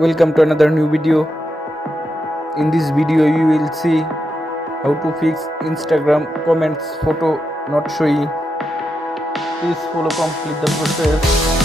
Welcome to another new video. In this video you will see how to fix Instagram comments photo not showing. Please follow complete the process.